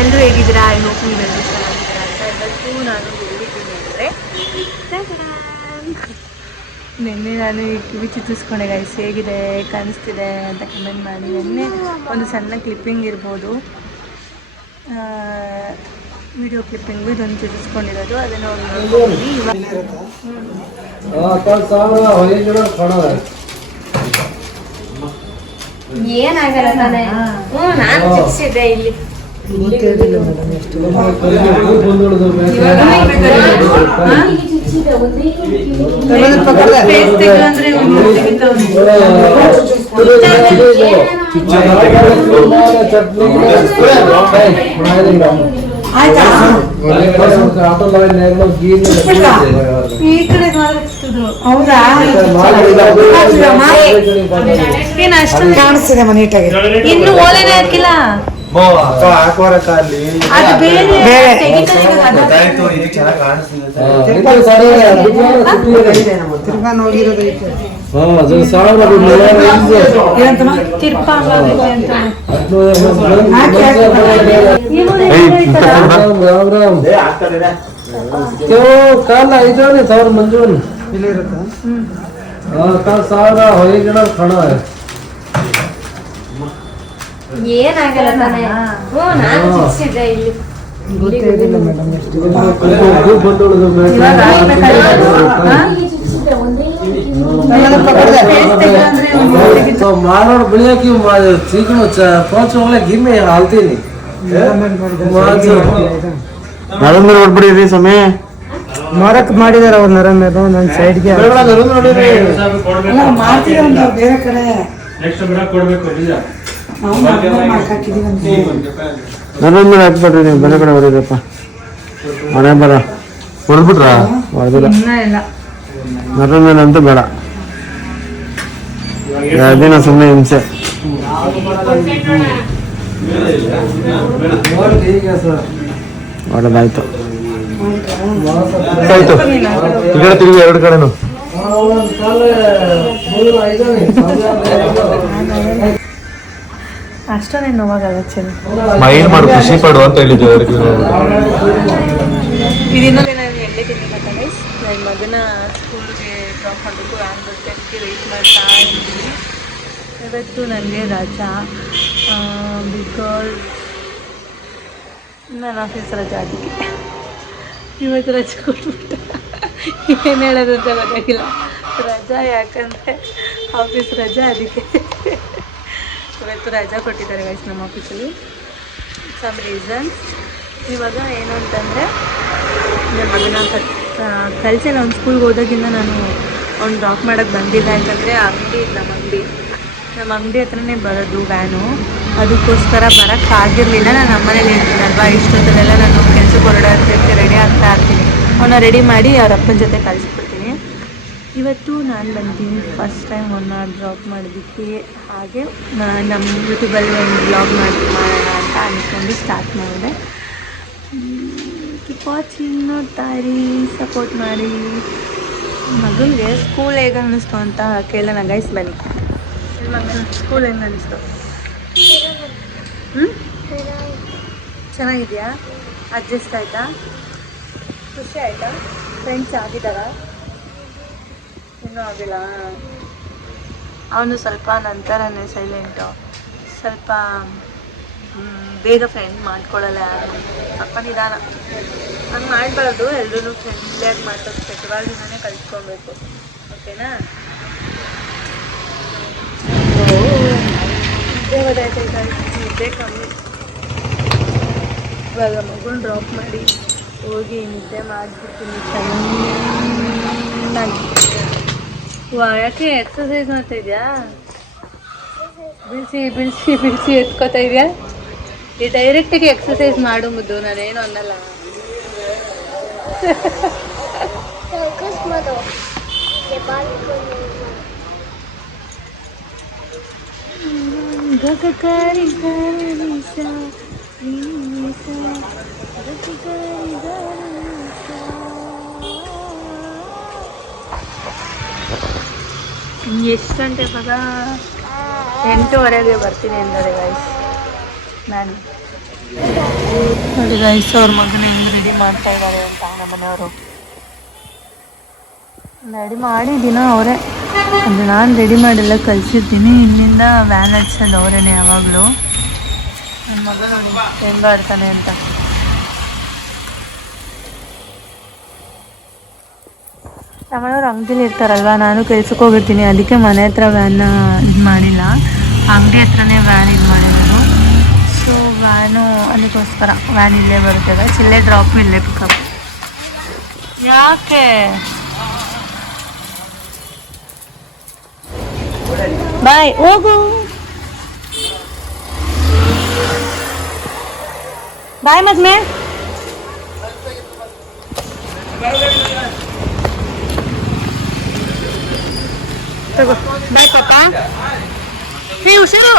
ಎಲ್ಲರೂ ಹೇಗಿದ್ದೀರಾ? I hope ನೀವೆಲ್ಲರೂ ಚೆನ್ನಾಗಿದ್ದೀರಾ ಅಂತ ಇವತ್ತು ನಾನು ಎಲ್ಲಿದ್ದೀನಿ ಅಂದರೆ. ನಿನ್ನೆ ನಾನು ಈ ಕಿವಿ ಚಿತ್ರಿಸ್ಕೊಂಡೆ ಗೈಸ್ ಹೇಗಿದೆ? ಕಾಣಿಸ್ತಿದೆ ಅಂತ ಕಮೆಂಟ್ ಮಾಡಿ. ನಿನ್ನೆ ಒಂದು ಸಣ್ಣ ಕ್ಲಿಪ್ಪಿಂಗ್ ಇರ್ಬೋದು. ವಿಡಿಯೋ ಕ್ಲಿಪ್ಪಿಂಗು ಇದೊಂದು ಚಿತ್ರಿಸ್ಕೊಂಡಿರೋದು ಅದನ್ನು ಏನಾಗಲ್ಲ ತಾನೆ. ಹ್ಞೂ ನಾನು ಚಿಕ್ಸಿದ್ದೆ ಇಲ್ಲಿ. ಈ ಕಡೆ ಹೌದಾ ಏನು ಅಷ್ಟೊಂದು ಕಾಣಿಸ್ತಿದೆ ನೀಟಾಗಿ ಇನ್ನು ಓಲೆನೇ ಹಾಕಿಲ್ಲ? ಕಾಲ ಐದೋನಿ ಸಾವಿರ ಮಂಜೂನ್ ಇಲ್ಲಿ ಇರುತ್ತಾ ಕಾಲ್ ಸಾವಿರ ಹೊಯ್ಗಿಡ ಕಣ. ಏನಾಗಲ್ಲ ತಾನೆ. ಹ್ಞೂ ನಾನು ಚಿಕ್ಸಿದ್ದೆ ಇಲ್ಲಿ. ಗಿಮ್ಮೆ ಹಾಲ್ತೀನಿ ನರೇಂದ್ರ ಸ್ವಾಮಿ. ಮರಕ್ ಮಾಡಿದಾರ ನರೇಂದ್ರ ನನ್ನ ಸೈಡ್ಗೆ ಮಾಡ್ತೀವಿ ಬೇರೆ ಕಡೆ? ನೆಕ್ಸ್ಟ್ ಕೊಡ್ಬೇಕು ನನ್ನೊಂದು ಹಾಕ್ಬಿಟ್ರಿ ನೀವು ಬೇರೆ ಕಡೆ ಹೊಡಿದ್ರಪ್ಪ ಮನೆ ಬರ. ಹೊಡೆದ್ಬಿಟ್ರಾ ಹೊಡೆದಿಲ್ಲ ನನ್ನೊಂದು ಅಂತೂ ಬೇಡ. ಎರಡು ಸುಮ್ಮನೆ ಹಿಂಸೆ. ಹೊಡೆದಾಯ್ತು ಆಯ್ತು. ಈ ಕಡೆ ತಿರುಗಿ ಎರಡು ಕಡೆನು. ಅಷ್ಟೊಂದೇ ನೋವಾಗಲ್ಲ ಚೆನ್ನ ಮೈಂಡ್ ಮಾಡು ಖುಷಿ ಪಡು ಅಂತ ಹೇಳಿದ್ದೆ ಅವ್ರಿಗೆ. ಇದನ್ನ ನಾನು ಎಣ್ಣೆ ತಿನ್ನಿಲ್ಲ ಗೈಸ್ ನನ್ನ ಮಗನ ಸ್ಕೂಲ್ಗೆ ಡ್ರಾಪ್ ಮಾಡಬೇಕು ಆ್ಯಂಡ್ ಬರ್ತಕ್ಕೆ ವೆಯ್ಟ್ ಮಾಡ್ತಾ ಇದ್ದೀನಿ. ಇವತ್ತು ನನಗೆ ರಜಾ. ಬಿಕಾಸ್ ನನ್ನ ಆಫೀಸ್ ರಜಾ ಅದಕ್ಕೆ ಇವತ್ತು ರಜೆ ಕೊಟ್ಬಿಟ್ಟು. ಏನು ಹೇಳೋದು ಅಂತ ಗೊತ್ತಾಗಿಲ್ಲ. ರಜಾ ಯಾಕಂದರೆ ಆಫೀಸ್ ರಜಾ ಅದಕ್ಕೆ ಇವತ್ತು ರಜಾ ಕೊಟ್ಟಿದ್ದಾರೆ ಗೈಸ್ ನಮ್ಮ ಆಫೀಸಲ್ಲಿ ಸಮ್ ರೀಸನ್ಸ್ ಇವಾಗ ಏನು ಅಂತಂದರೆ ನಮ್ಮ ಮಗನ ಕಲಿಸಿ ನಾನು ಸ್ಕೂಲ್ಗೆ ಹೋದಾಗಿಂದ ನಾನು ಅವ್ನು ಡ್ರಾಪ್ ಮಾಡೋಕ್ಕೆ ಬಂದಿಲ್ಲ. ಯಾಕಂದರೆ ಅಂಗಡಿ ನಮ್ಮ ಅಂಗಡಿ. ನಮ್ಮ ಅಂಗಡಿ ಹತ್ರನೇ ಬರೋದು ವ್ಯಾನು ಅದಕ್ಕೋಸ್ಕರ ಬರೋಕ್ಕಾಗಿರಲಿಲ್ಲ ನಾನು ಅಮ್ಮನೇಲಿ ಇರ್ತೀನಲ್ವಾ ಇಷ್ಟೊತ್ತಲ್ಲೆಲ್ಲ ನಾನು ಕೆಲಸಕ್ಕೆ ಹೊರಡೋದಕ್ಕೆ ರೆಡಿ ಆಗ್ತಾ ಇರ್ತೀನಿ. ಅವನ್ನ ರೆಡಿ ಮಾಡಿ ಅವ್ರ ಅಪ್ಪನ ಜೊತೆ ಕಳಿಸ್ಬಿಡ್ತೀನಿ ಇವತ್ತು ನಾನು ಬಂದಿದ್ದೀನಿ. ಫಸ್ಟ್ ಟೈಮ್ ಅವನ್ನ ಡ್ರಾಪ್ ಮಾಡೋದಕ್ಕೆ ಹಾಗೆ ನಮ್ಮ ಯೂಟ್ಯೂಬಲ್ಲಿ ಒಂದು ಬ್ಲಾಗ್ ಮಾಡಿ ಮಾಡೋಣ ಅಂತ ಅಂದ್ಕೊಂಡು ಸ್ಟಾರ್ಟ್ ಮಾಡಿದೆ. ಕೀಪ್ ವಾಚಿಂಗ್ ನೋಡ್ತಾ ಸಪೋರ್ಟ್ ಮಾಡಿ. ಮಗನಿಗೆ ಸ್ಕೂಲ್ ಹೇಗೆ ಅನ್ನಿಸ್ತು ಅಂತ ಕೇಳೋಣ ಗೈಸ್ ಬನ್ನಿ. ಸ್ಕೂಲ್ ಹೆಂಗೆ ಅನ್ನಿಸ್ತು? ಹ್ಞೂ ಚೆನ್ನಾಗಿದೆಯಾ? ಅಡ್ಜಸ್ಟ್ ಆಯಿತಾ? ಖುಷಿ ಆಯಿತಾ? ಫ್ರೆಂಡ್ಸ್ ಆಗಿದ್ದಾರಾ? ಇನ್ನೂ ಆಗಿಲ್ಲ. ಅವನು ಸ್ವಲ್ಪ ನಂತರನೇ ಸೈಲೆಂಟು ಸ್ವಲ್ಪ ಬೇಗ ಫ್ರೆಂಡ್ ಮಾಡ್ಕೊಳ್ಳಲ್ಲ. ಯಾರು ಸ್ವಲ್ಪ ನಿಧಾನ. ಹಂಗೆ ಮಾಡಬಾರ್ದು. ಎಲ್ಲರೂ ಫ್ರೆಂಡ್ಲಿಯಾಗಿ ಮಾತಾಡೋದು ಇವಾಗಿಂದನೇ ಕಲ್ತ್ಕೊಬೇಕು. ಓಕೆನಾ? ನಿದ್ದೆ ನಿದ್ದೆ ಕಮ್ಮಿ ಇವಾಗ ಮಗುನ ಡ್ರಾಪ್ ಮಾಡಿ ಹೋಗಿ ನಿದ್ದೆ ಮಾಡಿಬಿಡ್ತೀನಿ. ಚೆನ್ನಾಗಿ. ವಾ, ಯಾಕೆ ಎಕ್ಸಸೈಸ್ ಮಾಡ್ತಾ ಇದೆಯಾ? ಬಿಡಿಸಿ ಬಿಡಿಸಿ ಬಿಡಿಸಿ ಎತ್ಕೋತಾ ಇದೆಯಾ? ಈ ಡೈರೆಕ್ಟಾಗಿ ಎಕ್ಸಸೈಸ್ ಮಾಡು ಮುದ್ದು, ನಾನೇನು ಅನ್ನಲ್ಲ. Thank you. ಎಷ್ಟು ಗಂಟೆ ಮಗ? ಎಂಟೂವರೆಗೆ ಬರ್ತೀನಿ ಅಂದರೆ ಗೈಸ್ ನಾನು. ನೋಡಿ ಗೈಸ್ ಅವ್ರ ಮಗನ ಹೆಂಗೆ ರೆಡಿ ಮಾಡ್ತಾ ಇದ್ದಾರೆ ಅಂತ ನಮ್ಮ ಮನೆಯವರು. ರೆಡಿ ಮಾಡಿದ್ದೀನ ಅವರೇ. ಅಂದರೆ ನಾನು ರೆಡಿ ಮಾಡಿಲ್ಲ ಕಳಿಸಿರ್ತೀನಿ ಇಲ್ಲಿಂದ ವ್ಯಾನ್ ಹಚ್ಚೋದು ಅವರೇನೆ ಯಾವಾಗಲೂ. ನನ್ನ ಮಗ ನೋಡಿ, ಹೆಂಗ ಅಂತ. ನಮ್ಮನೆಯವ್ರು ಅಂಗಡಿಲಿ ಇರ್ತಾರಲ್ವ, ನಾನು ಕೆಲ್ಸಕ್ಕೆ ಹೋಗಿರ್ತೀನಿ, ಅದಕ್ಕೆ ಮನೆ ಹತ್ರ ವ್ಯಾನ್ನ ಇದು ಮಾಡಿಲ್ಲ. ಅಂಗಡಿ ಹತ್ರನೇ ವ್ಯಾನ್ ಇದು ಮಾಡಿರೋದು. ಸೊ ವ್ಯಾನು ಅದಕ್ಕೋಸ್ಕರ ವ್ಯಾನ್ ಇಲ್ಲೇ ಬರ್ತದೆ ಚಿಲ್ಲೆ ಡ್ರಾಪ್ ಇಲ್ಲೇ ಪಿಕಪ್ ಯಾಕೆ? ಬಾಯ್ ಹೋಗು. ಬಾಯ್ ಮದ್ಮೆ. ತಗೋ. ಬಾಯ್ ಪಾಪ. ಹೇ ಹುಷಾರು.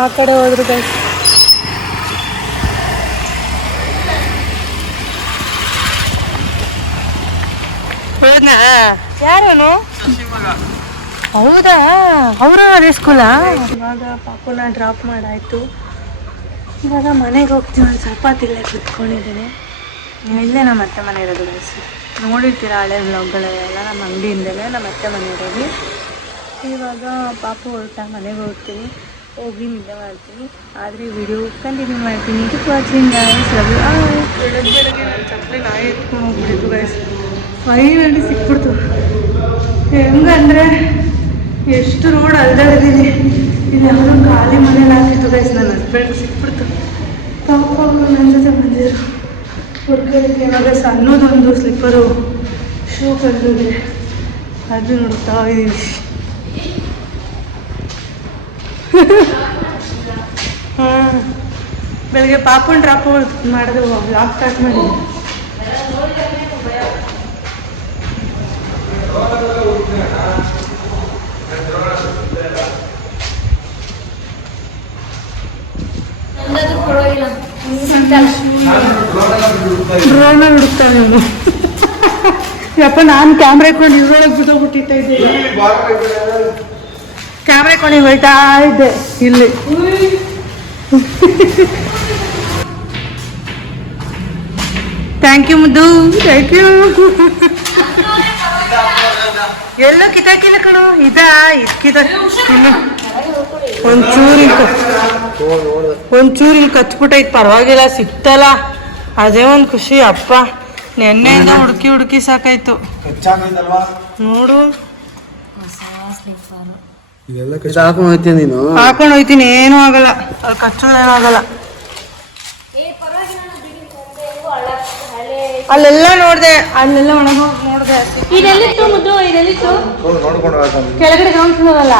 ಆ ಕಡೆ ಹೋದ್ರು ಗೈಸ್ ಹೋದ್ನಾ? ಯಾರನು ಹೌದಾ? ಅವರ ಅದೇ ಸ್ಕೂಲಾ ಇವಾಗ ಪಾಪುನ ಡ್ರಾಪ್ ಮಾಡಾಯ್ತು. ಇವಾಗ ಮನೆಗೆ ಹೋಗ್ತೀವಿ ಒಂದು ಸ್ವಲ್ಪ ತಿಲ್ಲೇ ಕುತ್ಕೊಂಡಿದ್ದೀನಿ ಇಲ್ಲೇ ನಮ್ಮ ಅತ್ತೆ ಮನೆ ಇರೋದು ಗೈಸ್ ನೋಡಿರ್ತೀರ ಹಳೆ ಬ್ಲಾಗ್ಗಳೆಲ್ಲ ನಮ್ಮ ಅಂಗಡಿಯಿಂದಲೇ ನಮ್ಮ ಅತ್ತೆ ಮನೆ ಇರೋದು. ಇವಾಗ ಪಾಪು ಹೊರಟ ಮನೆಗೆ ಹೋಗ್ತೀನಿ ಹೋಗಿ ನಿದ್ದೆ ಮಾಡ್ತೀನಿ. ಆದರೆ ವಿಡಿಯೋ ಕಂಟಿನ್ಯೂ ಮಾಡ್ತೀನಿ. ಇದಕ್ಕೆ ವಾಚಿಂಗ್ ಗೈಸ್ ಬೆಳಗ್ಗೆ ಬೆಳಗ್ಗೆ ನನ್ನ ಚಪ್ಪಲಿ ನಾಯಿ ಎತ್ಕೊಂಡು ಹೋಗ್ಬಿಟ್ಟಿತ್ತು ಗೈಸ್ ಫೈನಲಿ ಸಿಕ್ಬಿಡ್ತು. ಹೆಂಗಂದರೆ ಎಷ್ಟು ರೋಡ್ ಅಲ್ದಾಡಿದ್ದೀನಿ ಇಲ್ಲಿ ಯಾವುದೋ ಖಾಲಿ ಮನೇಲಿ ಹಾಕಿತ್ತು ಗೈಸ್ ನನ್ನ ಹಸ್ಬೆಂಡ್ ಸಿಕ್ಬಿಡ್ತು. ಪಾಪ ನನ್ನ ಜೊತೆ ಬಂದಿದ್ರು. ಹುಡುಗರಿಗೆ ಇವಾಗ ಸಣ್ಣದೊಂದು ಸ್ಲಿಪ್ಪರು ಶೂ ಕರೆದಿದೆ ಅದು ನೋಡ್ತಾ ಇದ್ದೀನಿ ಹಾಂ. ಬೆಳಗ್ಗೆ ಪಾಪುನ್ ಡ್ರಾಪ್ ಮಾಡಿದ್ರು ಬ್ಲಾಗ್ ಸ್ಟಾರ್ಟ್ ಮಾಡಿ ನಂದಾದ್ರೂ ಪರವಾಗಿಲ್ಲ ಡ್ರೋನ ಹುಡುಕ್ತಾನೆ ಅವನು ಯಪ್ಪ ನಾನು ಕ್ಯಾಮ್ರಾ ಇಟ್ಕೊಂಡು ಇದ್ರೊಳಗೆ ಬಿದ್ದೋಗ್ಬಿಟ್ಟಿತ್ತ ಇದ್ದೆ ಕ್ಯಾಮ್ರಾ ಇಟ್ಕೊಂಡು ಹೋಯ್ತಾ ಇದ್ದೆ ಇಲ್ಲಿ. ಥ್ಯಾಂಕ್ ಯು ಮುದ್ದು. ಥ್ಯಾಂಕ್ ಯು ಎಲ್ಲ ಕಿತಾಕಿಲ್ಲ ಕಣೋ. ಇದಾ ಇದ್ಕಿದ. ಇನ್ನು ಒಂಚೂರು ಇಲ್ಲಿ ಒಂಚೂರು ಇಲ್ಲಿ ಕಚ್ಬಿಟ್ಟೈತೆ ಪರವಾಗಿಲ್ಲ ಸಿಕ್ತಲ್ಲ. ಅದೇ ಒಂದು ಖುಷಿ ಅಪ್ಪ. ನೆನ್ನೆಯಿಂದ ಹುಡುಕಿ ಹುಡುಕಿ ಸಾಕಾಯ್ತು. ನೋಡು. ಇದೆಲ್ಲ ಹಾಕೊಂಡು ಹೋಗ್ತೀಯ ನೀನು. ಹಾಕೊಂಡು ಹೋಯ್ತೀನಿ ಏನೂ ಆಗಲ್ಲ. ಅಲ್ಲಿ ಕಚ್ಚೋದು ಏನೂ ಆಗಲ್ಲ. ಅಲ್ಲೆಲ್ಲ ನೋಡ್ದೆ ಅಲ್ಲೆಲ್ಲ ಒಣಗ ನೋಡ್ದೆ. ಇದೆಲ್ಲಿತ್ತು ಮುದ್ದು? ಇದೆಲ್ಲಿತ್ತು? ಕೆಳಗಡೆ ಕಾಣಿಸ್ಬೋದಲ್ಲ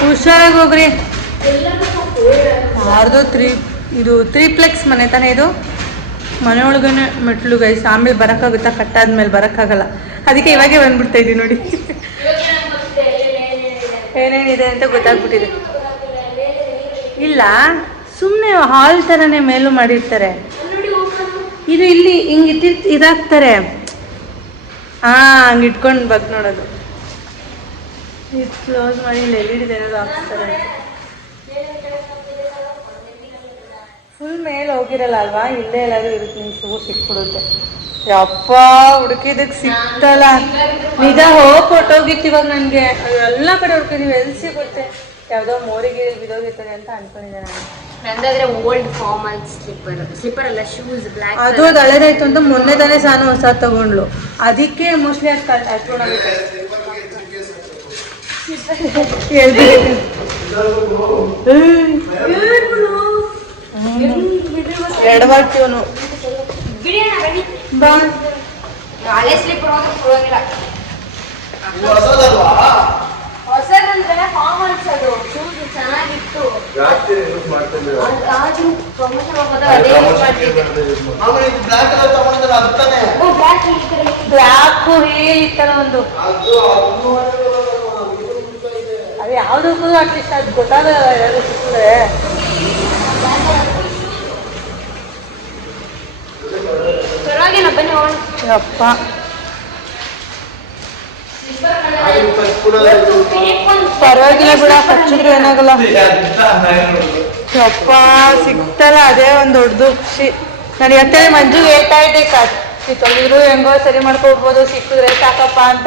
ಹುಷಾರಾಗಿ ಹೋಗ್ರಿ. ಯಾರ್ದೋ ತ್ರೀ, ಇದು ತ್ರೀಪ್ಲೆಕ್ಸ್ ಮನೆ ತಾನೇ ಇದು? ಮನೆ ಮೆಟ್ಲು ಗೈಸ್ ಆಮೇಲೆ ಬರೋಕ್ಕಾಗುತ್ತಾ? ಕಟ್ಟಾದ್ಮೇಲೆ ಬರೋಕ್ಕಾಗಲ್ಲ. ಅದಕ್ಕೆ ಇವಾಗೆ ಬಂದ್ಬಿಡ್ತಾ ಇದ್ದೀವಿ ನೋಡಿ. ಏನೇನಿದೆ ಅಂತ ಗೊತ್ತಾಗ್ಬಿಟ್ಟಿದೆ. ಇಲ್ಲ ಸುಮ್ಮನೆ ಹಾಲ್ ಥರನೇ ಮೇಲೂ ಮಾಡಿರ್ತಾರೆ. ಇದು ಇಲ್ಲಿ ಹಿಂಗೆ ಇಟ್ಟಿ ಇದಾಗ್ತಾರೆ. ಹಾಂ ಹಂಗೆ ಇಟ್ಕೊಂಡು ಬಗ್ ನೋಡೋದು. ಇದು ಕ್ಲೋಸ್ ಮಾಡಿ ಇಲ್ಲಿ ಎಲ್ ಹಾಕ್ತಾರೆ ಡಿ ಫುಲ್ ಮೇಲೆ ಹೋಗಿರಲ್ಲ ಅಲ್ವಾ? ಇಲ್ಲೇ ಎಲ್ಲಾದ್ರೂ ಇರುತ್ತೆ ನಿನ್ ಶೂ ಸಿಕ್ಬಿಡುತ್ತೆ. ಯಪ್ಪ ಹುಡುಕಿದಕ್ಕೆ ಸಿಕ್ತಲ್ಲ. ನಿಜ ಹೋಗಿ ಹೊಟ್ಟೋಗಿತ್ತು ಇವಾಗ ನನಗೆ. ಎಲ್ಲ ಕಡೆ ಹುಡುಕಿದೀವಿ ಎಲ್ಲಿ ಸಿಗುತ್ತೆ? ಯಾವುದೋ ಮೋರಿಗೆ ಬಿದೋಗಿರ್ತದೆ ಅಂತ ಅನ್ಕೊಂಡಿದ್ದೆ ನಾನು. ನಂದಾದ್ರೆ ಓಲ್ಡ್ ಫಾರ್ಮಲ್ ಸ್ಲಿಪ್ಪರ್ ಸ್ಲಿಪ್ಪರ್ ಅಲ್ಲ ಶೂಸ್ ಬ್ಲ್ಯಾಕ್ ಅದು ಅದು ಹಳೇದಾಯ್ತು ಅಂತ ಮೊನ್ನೆ ತಾನೇ ಸಾನು ಹೊಸ ತಗೊಂಡ್ಲು ಅದಕ್ಕೆ ಮೋಸ್ಟ್ಲಿ ಅದು ಕಟ್ ಹಚ್ಕೊಂಡಾಗುತ್ತೆ ಎಡವಾಡ್ತೀವನು ಬಾ. ಹಳೆ ಸ್ಲಿಪ್ಪರ್ ಹೋದ್ರೆ ಪರವಾಗಿಲ್ಲ ಹೊಸದಂದ್ರೆ ಫಾರ್ಮಲ್ಸ್ ಅದು ಶೂಸ್ ಚೆನ್ನಾಗಿತ್ತು. ಅದು ಪ್ರಮೋಷನ್ ಹೋಗೋದು ಅದೇ. ಓ, black ಈ ಕಡೆ ಬ್ಲ್ಯಾಕು ಇತ್ತಲ್ಲ ಒಂದು. ಅದು ಯಾವುದಕ್ಕೂ ಅಟ್ಲೀಸ್ಟ್ ಅದು ಗೊತ್ತಾಗಲ್ಲ ಯಾರು ಯಪ್ಪ. ಪರವಾಗಿಲ್ಲ ಬಿಡ, ಹಚ್ಚಿದ್ರು ಏನಾಗಲ್ಲ. ಯಪ್ಪ, ಸಿಕ್ತಲ್ಲ ಅದೇ ಒಂದು ದೊಡ್ಡದು ಖುಷಿ ನಾನು ಇವತ್ತೇ ಮಂಜು ಹೇಳ್ತಾ ಇದ್ದೆ ಕತ್ತಿ ತೊಳೆದ್ರು ಹೆಂಗೋ ಸರಿ ಮಾಡ್ಕೋಬಹುದು ಸಿಕ್ಕಿದ್ರೆ ಸಾಕಪ್ಪ ಅಂತ.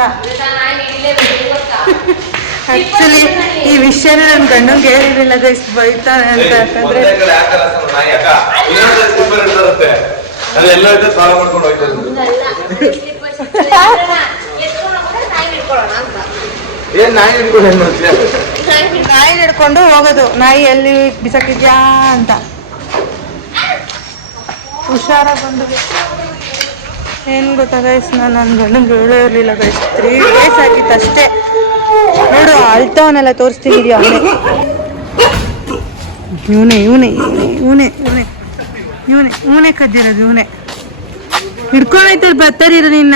ಆಕ್ಚುಲಿ ಈ ವಿಷಯನ ನನ್ನ ಗಂಡಂಗೆ ಹೇಳಿರಲಿಲ್ಲ ಗೈಸ್ ಬೈತಾನೆ ಅಂತ. ಯಾಕಂದ್ರೆ ಅದೆಲ್ಲ ಸಾಲ ಮಾಡ್ಕೊಂಡು ಹೋಯ್ತದೆ ಏನ್ ನಾಯಿ ಹಿಡ್ಕೊಂಡು ಏನ್ ಮಾಡ್ತೀಯ ನಾಯಿ ಹಿಡ್ಕೊಂಡು ಹೋಗೋದು. ನಾಯಿ ಎಲ್ಲಿ ಬಿಸಾಕಿದ್ಯಾ ಅಂತ. ಹುಷಾರ ಬಂದು ಏನು ಗೊತ್ತಾ ಗೈಸ್ ನಾನು ನನ್ನ ಗಂಡಂಗೆ ಹೇಳೇ ಇರಲಿಲ್ಲ ಗೈಸ್ ತ್ರೀ ಡೇಸ್ ಆಗಿತ್ತು ಅಷ್ಟೇ. ನೋಡು ಅಳ್ತವನ್ನೆಲ್ಲ ತೋರಿಸ್ತೀನಿ ಅವನೇ. ಇವನೇ ಇವನೇ ಇವನೇ ಇವನೇ. ಇವನೇ ಇವನೇ ಕದ್ದಿರೋದು ಇವನೇ. ಹಿಡ್ಕೊಂಡೈತಲ್ ಬರ್ತಾರಿರ ನಿನ್ನ.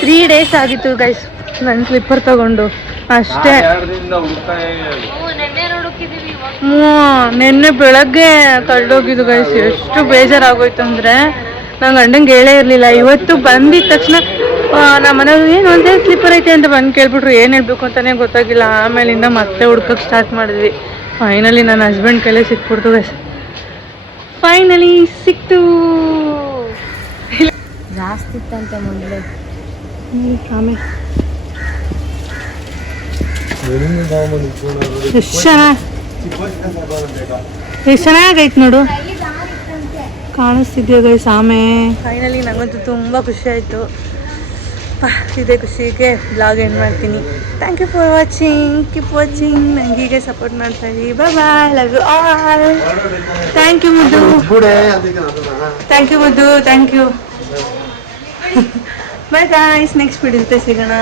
ತ್ರೀ ಡೇಸ್ ಆಗಿತ್ತು ಗೈಸ್ ನನ್ನ ಸ್ಲಿಪ್ಪರ್ ತಗೊಂಡು. ಅಷ್ಟೇ. ಹ್ಞೂ ನಿನ್ನೆ ಬೆಳಗ್ಗೆ ಕಳ್ದೋಗಿದ್ದು ಗೈಸ್ ಎಷ್ಟು ಬೇಜಾರಾಗೋಯ್ತು ಅಂದರೆ ನಂಗೆ ಗಂಡಂಗೆ ಹೇಳೇ ಇರಲಿಲ್ಲ. ಇವತ್ತು ಬಂದಿದ ತಕ್ಷಣ ನಮ್ಮ ಮನೆಯವ್ರು ಏನು ಒಂದೇ ಸ್ಲಿಪ್ಪರ್ ಐತೆ ಅಂತ ಬಂದು ಕೇಳ್ಬಿಟ್ರು ಏನು ಹೇಳ್ಬೇಕು ಅಂತಲೇ ಗೊತ್ತಾಗಿಲ್ಲ. ಆಮೇಲಿಂದ ಮತ್ತೆ ಹುಡ್ಕಕ್ಕೆ ಸ್ಟಾರ್ಟ್ ಮಾಡಿದ್ವಿ. ಫೈನಲಿ ನನ್ನ ಹಸ್ಬೆಂಡ್ ಕೈಲೇ ಸಿಕ್ಬಿಡ್ತು ಗೈಸ್ ಫೈನಲಿ ಸಿಕ್ತು ಜಾಸ್ತಿ ಇತ್ತಂತೆ ಮೊದಲು. ಎಷ್ಟು ಚೆನ್ನಾಗಿ ಎಷ್ಟು ಚೆನ್ನಾಗೈತೆ ನೋಡು. ಕಾಣಿಸ್ತಿದ್ಯಾ ಗೈಸ್ ಆಮೆ? ಫೈನಲಿ ನನಗಂತೂ ತುಂಬ ಖುಷಿ ಆಯಿತು. ಇದೇ ಖುಷಿಗೆ ಬ್ಲಾಗ್ ಎಂಡ್ ಮಾಡ್ತೀನಿ. Thank you for watching keep watching ನಂಗೆ ಹೀಗೆ ಸಪೋರ್ಟ್ ಮಾಡ್ತಾ ಇದ್ದೀವಿ bye bye love you all thank you ಮುದ್ದು ಥ್ಯಾಂಕ್ ಯು ಮುದ್ದು thank you bye guys next ಬಿಡುತ್ತೆ ಸಿಗೋಣ.